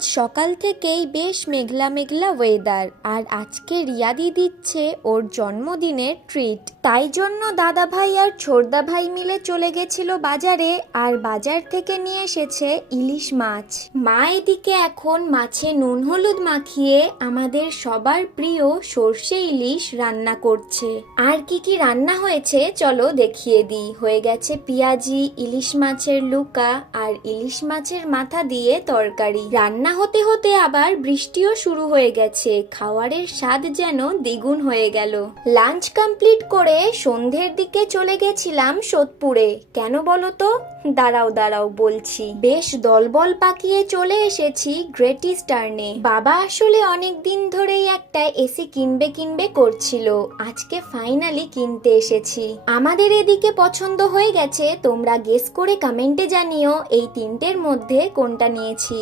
আজ সকাল থেকেই বেশ মেঘলা মেঘলা ওয়েদার, আর আজকে রিয়াদি দিচ্ছে ওর জন্মদিনের ট্রিট। তাই জন্য দাদা ভাই আর ছোড়দা ভাই মিলে চলে গেছিল বাজারে, আর বাজার থেকে নিয়ে এসেছে ইলিশ মাছ। মা এদিকে এখন মাছে নুন হলুদ মাখিয়ে আমাদের সবার প্রিয় সর্ষে ইলিশ রান্না করছে। আর কি কি রান্না হয়েছে চলো দেখিয়ে দিই। হয়ে গেছে পেঁয়াজি, ইলিশ মাছের লুকা আর ইলিশ মাছের মাথা দিয়ে তরকারি। রান্না হতে হতে আবার বৃষ্টিও শুরু হয়ে গেছে, খাওয়ারের স্বাদ যেন দ্বিগুণ হয়ে গেল। লাঞ্চ কমপ্লিট করে সন্ধ্যের দিকে চলে গেছিলাম সোদপুরে। কেন বলো তো? দাঁড়াও বলছি। বেশ দলবল পাকিয়ে চলে এসেছি গ্রেট ইস্টার্নে। বাবা আসলে অনেক দিন ধরেই একটা এসি কিনবে করছিল, আজকে ফাইনালি কিনতে এসেছি। আমাদের এদিকে পছন্দ হয়ে গেছে, তোমরা গেস করে কমেন্টে জানিও এই তিনটের মধ্যে কোনটা নিয়েছি।